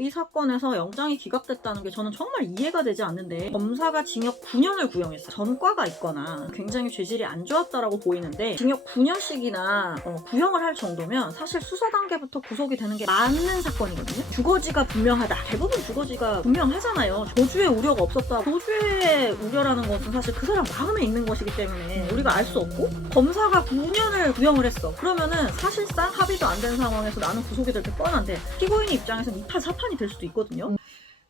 이 사건에서 영장이 기각됐다는 게 저는 정말 이해가 되지 않는데, 검사가 징역 9년을 구형했어요. 전과가 있거나 굉장히 죄질이 안 좋았다라고 보이는데 징역 9년씩이나 구형을 할 정도면 사실 수사 단계부터 구속이 되는 게 맞는 사건이거든요. 주거지가 분명하다. 대부분 주거지가 분명하잖아요. 도주의 우려가 없었다. 도주의 우려라는 것은 사실 그 사람 마음에 있는 것이기 때문에 우리가 알 수 없고, 검사가 9년을 구형을 했어. 그러면은 사실상 합의도 안 된 상황에서 나는 구속이 될 게 뻔한데 피고인 입장에서는 2판 4판이 될 수도 있거든요.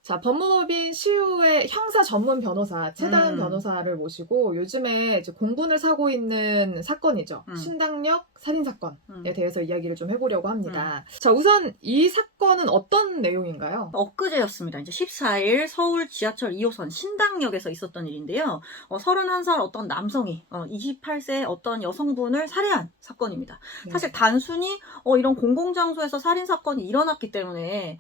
자, 법무법인 시우의 형사 전문 변호사 최다은 변호사를 모시고 요즘에 이제 공분을 사고 있는 사건이죠. 신당역 살인 사건에 대해서 이야기를 좀 해보려고 합니다. 자, 우선 이 사건은 어떤 내용인가요? 엊그제였습니다. 이제 14일 서울 지하철 2호선 신당역에서 있었던 일인데요. 31살 어떤 남성이 28세 어떤 여성분을 살해한 사건입니다. 사실 단순히 이런 공공장소에서 살인 사건이 일어났기 때문에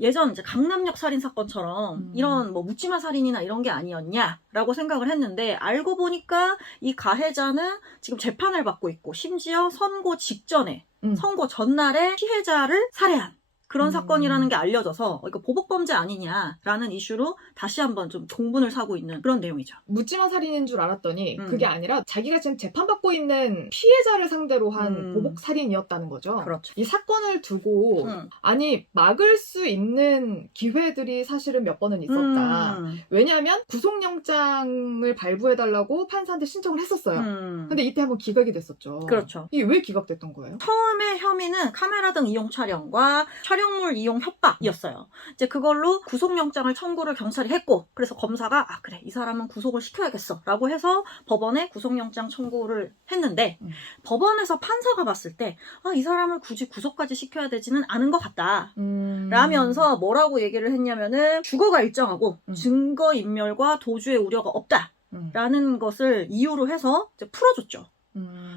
예전 이제 강남역 살인 사건처럼 이런 뭐 묻지마 살인이나 이런 게 아니었냐라고 생각을 했는데, 알고 보니까 이 가해자는 지금 재판을 받고 있고, 심지어 선고 직전에 선고 전날에 피해자를 살해한 그런 사건이라는 게 알려져서 이거 보복범죄 아니냐라는 이슈로 다시 한번 좀 공분을 사고 있는 그런 내용이죠. 묻지마 살인인 줄 알았더니 그게 아니라 자기가 지금 재판받고 있는 피해자를 상대로 한 보복 살인이었다는 거죠. 그렇죠. 이 사건을 두고 아니 막을 수 있는 기회들이 사실은 몇 번은 있었다. 왜냐하면 구속영장을 발부해달라고 판사한테 신청을 했었어요. 근데 이때 한번 기각이 됐었죠. 그렇죠. 이게 왜 기각됐던 거예요? 처음에 혐의는 카메라 등 이용 촬영과 촬영물 이용 협박이었어요. 이제 그걸로 구속영장을 청구를 경찰이 했고, 그래서 검사가 그래, 이 사람은 구속을 시켜야겠어 라고 해서 법원에 구속영장 청구를 했는데, 법원에서 판사가 봤을 때 이 사람을 굳이 구속까지 시켜야 되지는 않은 것 같다 라면서 뭐라고 얘기를 했냐면은 주거가 일정하고 증거인멸과 도주의 우려가 없다 라는 것을 이유로 해서 이제 풀어줬죠.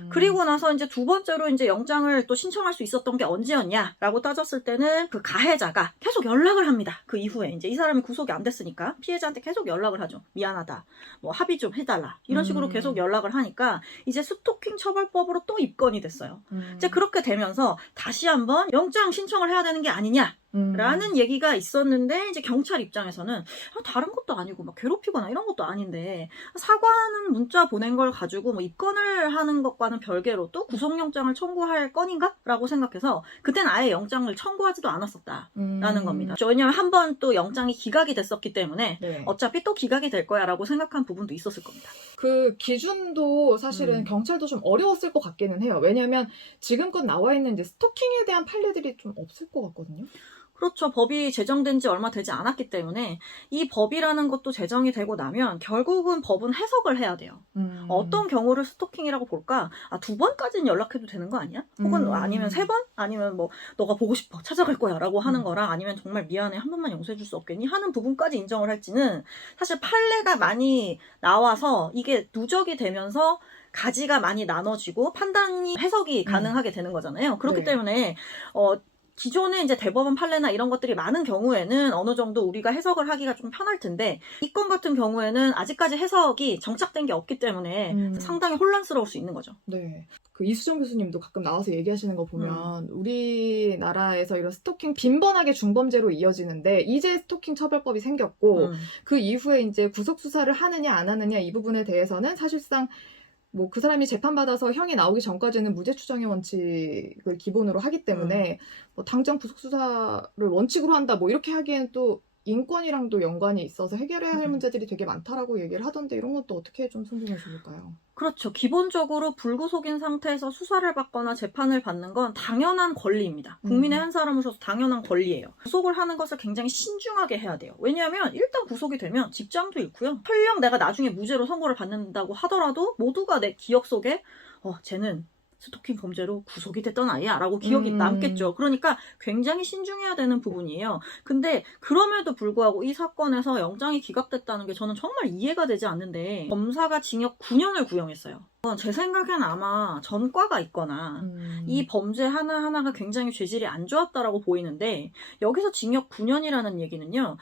그리고 나서 이제 두 번째로 이제 영장을 또 신청할 수 있었던 게 언제였냐라고 따졌을 때는 그 가해자가 계속 연락을 합니다. 그 이후에 이제 이 사람이 구속이 안 됐으니까 피해자한테 계속 연락을 하죠. 미안하다, 뭐 합의 좀 해달라, 이런 식으로 계속 연락을 하니까 이제 스토킹 처벌법으로 또 입건이 됐어요. 이제 그렇게 되면서 다시 한번 영장 신청을 해야 되는 게 아니냐 라는 얘기가 있었는데, 이제 경찰 입장에서는 다른 것도 아니고 막 괴롭히거나 이런 것도 아닌데 사과하는 문자 보낸 걸 가지고 뭐 입건을 하는 것과는 별개로 또 구속영장을 청구할 건인가? 라고 생각해서 그땐 아예 영장을 청구하지도 않았었다라는 겁니다. 왜냐면 한 번 또 영장이 기각이 됐었기 때문에 어차피 또 기각이 될 거야 라고 생각한 부분도 있었을 겁니다. 그 기준도 사실은 경찰도 좀 어려웠을 것 같기는 해요. 왜냐면 지금껏 나와 있는 이제 스토킹에 대한 판례들이 좀 없을 것 같거든요. 그렇죠. 법이 제정된 지 얼마 되지 않았기 때문에 이 법이라는 것도 제정이 되고 나면 결국은 법은 해석을 해야 돼요. 어떤 경우를 스토킹이라고 볼까? 두 번까지는 연락해도 되는 거 아니야? 혹은 아니면 세 번? 아니면 뭐 너가 보고 싶어, 찾아갈 거야 라고 하는 거랑, 아니면 정말 미안해, 한 번만 용서해 줄 수 없겠니? 하는 부분까지 인정을 할지는 사실 판례가 많이 나와서 이게 누적이 되면서 가지가 많이 나눠지고 판단이 해석이 가능하게 되는 거잖아요. 그렇기 때문에 기존에 이제 대법원 판례나 이런 것들이 많은 경우에는 어느 정도 우리가 해석을 하기가 좀 편할 텐데, 이 건 같은 경우에는 아직까지 해석이 정착된 게 없기 때문에 상당히 혼란스러울 수 있는 거죠. 네. 그 이수정 교수님도 가끔 나와서 얘기하시는 거 보면 우리나라에서 이런 스토킹 빈번하게 중범죄로 이어지는데 이제 스토킹 처벌법이 생겼고 그 이후에 이제 구속 수사를 하느냐 안 하느냐 이 부분에 대해서는 사실상 뭐 그 사람이 재판받아서 형이 나오기 전까지는 무죄 추정의 원칙을 기본으로 하기 때문에 뭐 당장 구속 수사를 원칙으로 한다 뭐 이렇게 하기엔 또 인권이랑도 연관이 있어서 해결해야 할 문제들이 되게 많다라고 얘기를 하던데, 이런 것도 어떻게 좀 손중해 주실까요? 그렇죠. 기본적으로 불구속인 상태에서 수사를 받거나 재판을 받는 건 당연한 권리입니다. 국민의 한 사람으로서 당연한 권리예요. 구속을 하는 것을 굉장히 신중하게 해야 돼요. 왜냐하면 일단 구속이 되면 직장도 잃고요. 설령 내가 나중에 무죄로 선고를 받는다고 하더라도 모두가 내 기억 속에 쟤는 스토킹 범죄로 구속이 됐던 아이야 라고 기억이 남겠죠. 그러니까 굉장히 신중해야 되는 부분이에요. 근데 그럼에도 불구하고 이 사건에서 영장이 기각됐다는 게 저는 정말 이해가 되지 않는데, 검사가 징역 9년을 구형했어요. 제 생각엔 아마 전과가 있거나 이 범죄 하나하나가 굉장히 죄질이 안 좋았다라고 보이는데, 여기서 징역 9년이라는 얘기는요,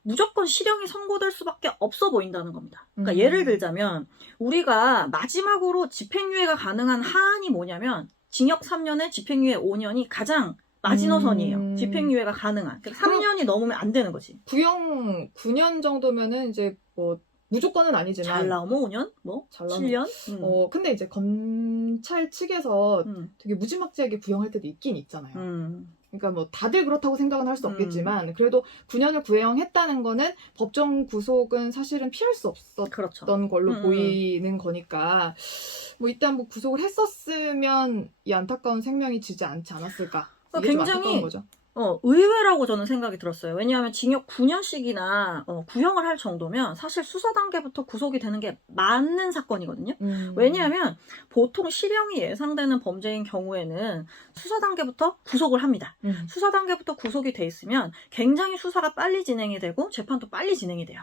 무조건 실형이 선고될 수밖에 없어 보인다는 겁니다. 그러니까 예를 들자면 우리가 마지막으로 집행유예가 가능한 하한이 뭐냐면 징역 3년에 집행유예 5년이 가장 마지노선이에요. 집행유예가 가능한. 그러니까 3년이 넘으면 안 되는 거지. 구형 9년 정도면은 이제 뭐 무조건은 아니지만 잘 나오면 5년? 뭐? 잘 나오면 7년? 근데 이제 검찰 측에서 음. 되게 무지막지하게 구형할 때도 있긴 있잖아요. 음. 그러니까 뭐 다들 그렇다고 생각은 할 수 없겠지만 그래도 9년을 구형했다는 거는 법정 구속은 사실은 피할 수 없었던 그렇죠. 걸로 보이는 거니까 뭐 일단 뭐 구속을 했었으면 이 안타까운 생명이 지지 않지 않았을까. 이게 좀 안타까운 거죠. 의외라고 저는 생각이 들었어요. 왜냐하면 징역 9년씩이나 구형을 할 정도면 사실 수사 단계부터 구속이 되는 게 맞는 사건이거든요. 왜냐하면 보통 실형이 예상되는 범죄인 경우에는 수사 단계부터 구속을 합니다. 수사 단계부터 구속이 돼 있으면 굉장히 수사가 빨리 진행이 되고 재판도 빨리 진행이 돼요.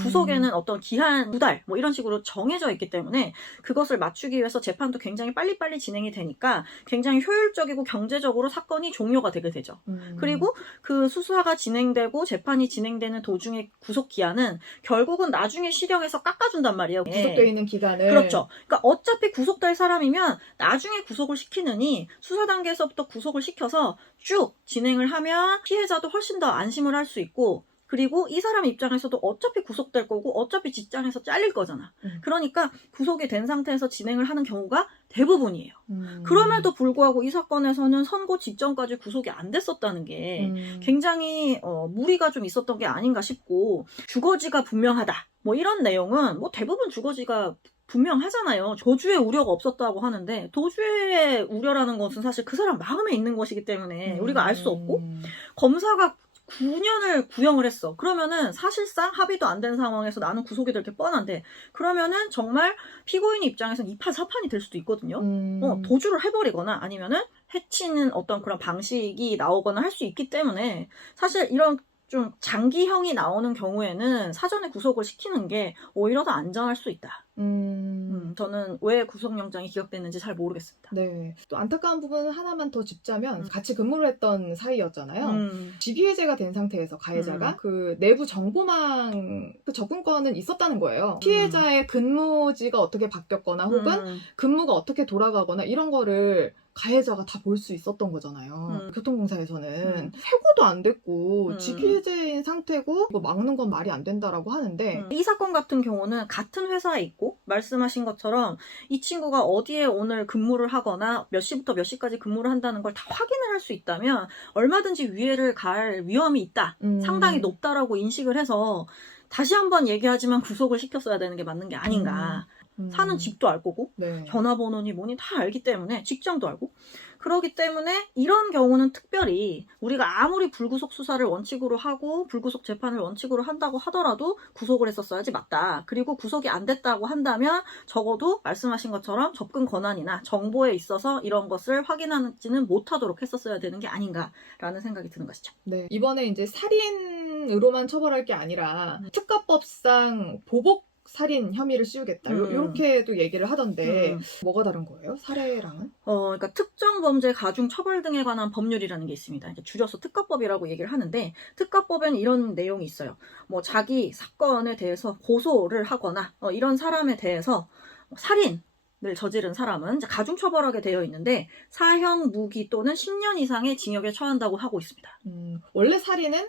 구속에는 어떤 기한 2달 뭐 이런 식으로 정해져 있기 때문에 그것을 맞추기 위해서 재판도 굉장히 빨리빨리 진행이 되니까 굉장히 효율적이고 경제적으로 사건이 종료가 되게 되죠. 그리고 그 수사가 진행되고 재판이 진행되는 도중에 구속 기한은 결국은 나중에 실형에서 깎아준단 말이에요. 구속되어 있는 기간을. 그렇죠. 그러니까 어차피 구속될 사람이면 나중에 구속을 시키느니 수사 단계에서부터 구속을 시켜서 쭉 진행을 하면 피해자도 훨씬 더 안심을 할 수 있고 그리고 이 사람 입장에서도 어차피 구속될 거고 어차피 직장에서 잘릴 거잖아. 그러니까 구속이 된 상태에서 진행을 하는 경우가 대부분이에요. 그럼에도 불구하고 이 사건에서는 선고 직전까지 구속이 안 됐었다는 게 굉장히 무리가 좀 있었던 게 아닌가 싶고 주거지가 분명하다. 뭐 이런 내용은 뭐 대부분 주거지가 분명하잖아요. 도주의 우려가 없었다고 하는데 도주의 우려라는 것은 사실 그 사람 마음에 있는 것이기 때문에 우리가 알 수 없고 검사가 9년을 구형을 했어. 그러면은 사실상 합의도 안 된 상황에서 나는 구속이 될 게 뻔한데 그러면은 정말 피고인 입장에서는 2판 4판이 될 수도 있거든요. 도주를 해버리거나 아니면은 해치는 어떤 그런 방식이 나오거나 할 수 있기 때문에 사실 이런 좀 장기형이 나오는 경우에는 사전에 구속을 시키는 게 오히려 더 안전할 수 있다. 저는 왜 구속영장이 기각됐는지 잘 모르겠습니다. 네. 또 안타까운 부분 하나만 더 짚자면 같이 근무를 했던 사이였잖아요. 지비해제가 된 상태에서 가해자가 그 내부 정보망 그 접근권은 있었다는 거예요. 피해자의 근무지가 어떻게 바뀌었거나 혹은 근무가 어떻게 돌아가거나 이런 거를 가해자가 다 볼 수 있었던 거잖아요. 교통공사에서는 해고도 안 됐고 지피해제인 상태고 뭐 막는 건 말이 안 된다라고 하는데 이 사건 같은 경우는 같은 회사에 있고 말씀하신 것처럼 이 친구가 어디에 오늘 근무를 하거나 몇 시부터 몇 시까지 근무를 한다는 걸 다 확인을 할 수 있다면 얼마든지 위해를 가할 위험이 있다. 상당히 높다라고 인식을 해서 다시 한번 얘기하지만 구속을 시켰어야 되는 게 맞는 게 아닌가. 사는 집도 알 거고 네. 전화번호니 뭐니 다 알기 때문에 직장도 알고 그러기 때문에 이런 경우는 특별히 우리가 아무리 불구속 수사를 원칙으로 하고 불구속 재판을 원칙으로 한다고 하더라도 구속을 했었어야지 맞다. 그리고 구속이 안 됐다고 한다면 적어도 말씀하신 것처럼 접근 권한이나 정보에 있어서 이런 것을 확인하지는 못하도록 했었어야 되는 게 아닌가라는 생각이 드는 것이죠. 네. 이번에 이제 살인으로만 처벌할 게 아니라 특가법상 보복 살인 혐의를 씌우겠다. 이렇게도 얘기를 하던데 뭐가 다른 거예요? 사례랑은? 그러니까 특정 범죄 가중 처벌 등에 관한 법률이라는 게 있습니다. 이제 줄여서 특가법이라고 얘기를 하는데 특가법에는 이런 내용이 있어요. 뭐 자기 사건에 대해서 고소를 하거나 이런 사람에 대해서 살인을 저지른 사람은 이제 가중 처벌하게 되어 있는데 사형, 무기 또는 10년 이상의 징역에 처한다고 하고 있습니다. 원래 살인은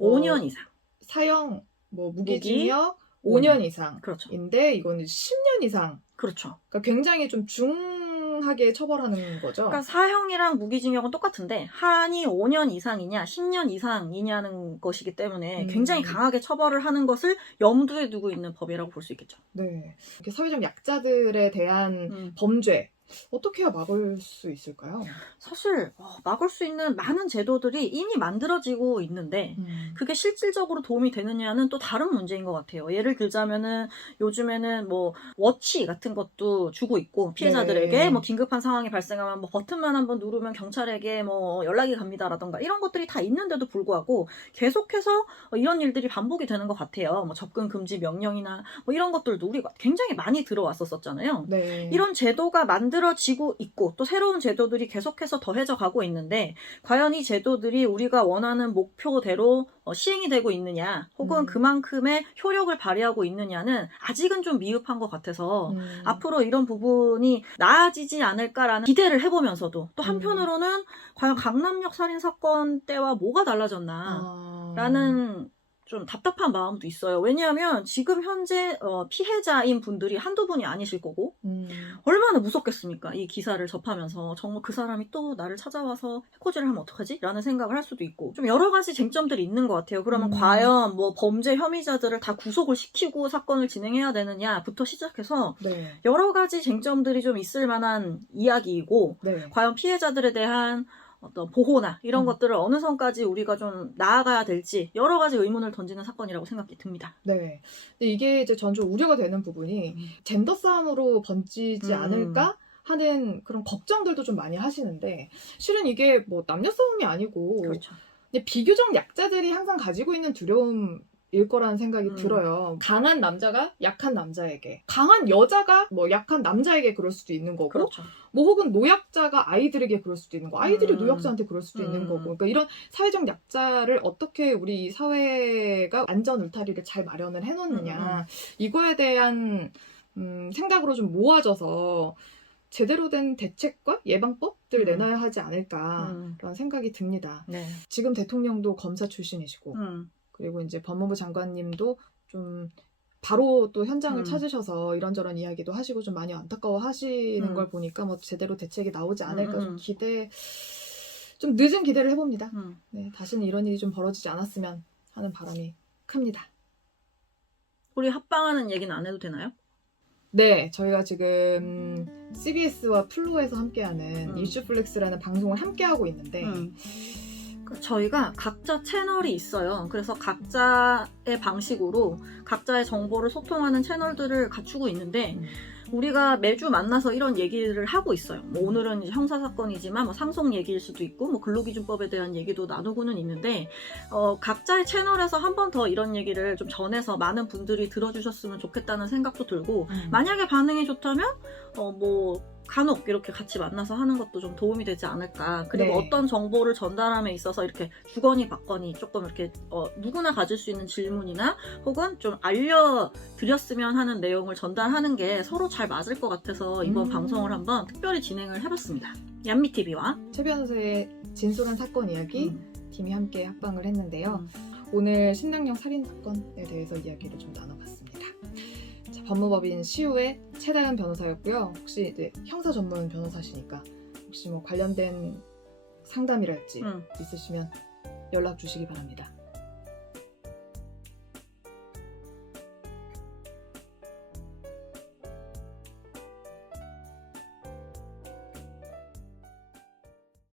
5년 이상. 사형, 뭐 무기징역 5년 이상. 그렇죠. 인데 이거는 10년 이상. 그렇죠. 그러니까 굉장히 좀 중하게 처벌하는 거죠. 그러니까 사형이랑 무기징역은 똑같은데 한이 5년 이상이냐 10년 이상이냐는 것이기 때문에 굉장히 강하게 처벌을 하는 것을 염두에 두고 있는 법이라고 볼 수 있겠죠. 네. 이렇게 사회적 약자들에 대한 범죄 어떻게 해야 막을 수 있을까요? 사실 막을 수 있는 많은 제도들이 이미 만들어지고 있는데 그게 실질적으로 도움이 되느냐는 또 다른 문제인 것 같아요. 예를 들자면은 요즘에는 뭐 워치 같은 것도 주고 있고 피해자들에게 네. 뭐 긴급한 상황이 발생하면 뭐 버튼만 한번 누르면 경찰에게 뭐 연락이 갑니다라던가 이런 것들이 다 있는데도 불구하고 계속해서 이런 일들이 반복이 되는 것 같아요. 뭐 접근 금지 명령이나 뭐 이런 것들도 우리가 굉장히 많이 들어왔었잖아요. 네. 이런 제도가 만들어지고 있고 또 새로운 제도들이 계속해서 더해져 가고 있는데 과연 이 제도들이 우리가 원하는 목표대로 시행이 되고 있느냐 혹은 그만큼의 효력을 발휘하고 있느냐는 아직은 좀 미흡한 것 같아서 앞으로 이런 부분이 나아지지 않을까라는 기대를 해보면서도 또 한편으로는 과연 강남역 살인사건 때와 뭐가 달라졌나 라는 좀 답답한 마음도 있어요. 왜냐하면 지금 현재 피해자인 분들이 한두 분이 아니실 거고 얼마나 무섭겠습니까? 이 기사를 접하면서 정말 그 사람이 또 나를 찾아와서 해코지를 하면 어떡하지? 라는 생각을 할 수도 있고 좀 여러 가지 쟁점들이 있는 것 같아요. 그러면 과연 뭐 범죄 혐의자들을 다 구속을 시키고 사건을 진행해야 되느냐부터 시작해서 네. 여러 가지 쟁점들이 좀 있을 만한 이야기이고 네. 과연 피해자들에 대한 어떤 보호나 이런 것들을 어느 선까지 우리가 좀 나아가야 될지 여러 가지 의문을 던지는 사건이라고 생각이 듭니다. 네. 근데 이게 이제 전 좀 우려가 되는 부분이 젠더 싸움으로 번지지 않을까 하는 그런 걱정들도 좀 많이 하시는데 실은 이게 뭐 남녀 싸움이 아니고 그렇죠. 근데 비교적 약자들이 항상 가지고 있는 두려움일 거라는 생각이 들어요. 강한 남자가 약한 남자에게, 강한 여자가 뭐 약한 남자에게 그럴 수도 있는 거고, 그렇죠. 뭐 혹은 노약자가 아이들에게 그럴 수도 있는 거, 아이들이 노약자한테 그럴 수도 있는 거고. 그러니까 이런 사회적 약자를 어떻게 우리 사회가 안전 울타리를 잘 마련을 해놓느냐, 이거에 대한 생각으로 좀 모아져서 제대로 된 대책과 예방법들 내놔야 하지 않을까라는 생각이 듭니다. 네. 지금 대통령도 검사 출신이시고 그리고 이제 법무부 장관님도 좀 바로 또 현장을 찾으셔서 이런저런 이야기도 하시고 좀 많이 안타까워 하시는 걸 보니까 뭐 제대로 대책이 나오지 않을까 좀 늦은 기대를 해봅니다. 네, 다시는 이런 일이 좀 벌어지지 않았으면 하는 바람이 큽니다. 우리 합방하는 얘기는 안 해도 되나요? 네, 저희가 지금 CBS와 플루에서 함께하는 이슈플렉스라는 방송을 함께하고 있는데 저희가 각자 채널이 있어요. 그래서 각자의 방식으로 각자의 정보를 소통하는 채널들을 갖추고 있는데 우리가 매주 만나서 이런 얘기를 하고 있어요. 뭐 오늘은 이제 형사사건이지만 뭐 상속 얘기일 수도 있고 뭐 근로기준법에 대한 얘기도 나누고는 있는데 각자의 채널에서 한 번 더 이런 얘기를 좀 전해서 많은 분들이 들어주셨으면 좋겠다는 생각도 들고 만약에 반응이 좋다면 뭐 간혹 이렇게 같이 만나서 하는 것도 좀 도움이 되지 않을까. 그리고 네. 어떤 정보를 전달함에 있어서 이렇게 주거니 받거니 조금 이렇게 누구나 가질 수 있는 질문이나 혹은 좀 알려드렸으면 하는 내용을 전달하는 게 서로 잘 맞을 것 같아서 이번 방송을 한번 특별히 진행을 해봤습니다. 얀미TV와 최 변호사의 진솔한 사건 이야기 팀이 함께 합방을 했는데요. 오늘 신당역 살인사건에 대해서 이야기를 좀 나눠봤습니다. 자, 법무법인 시우의 최다은 변호사였고요. 혹시 이제 형사 전문 변호사시니까 혹시 뭐 관련된 상담이랄지 있으시면 연락 주시기 바랍니다.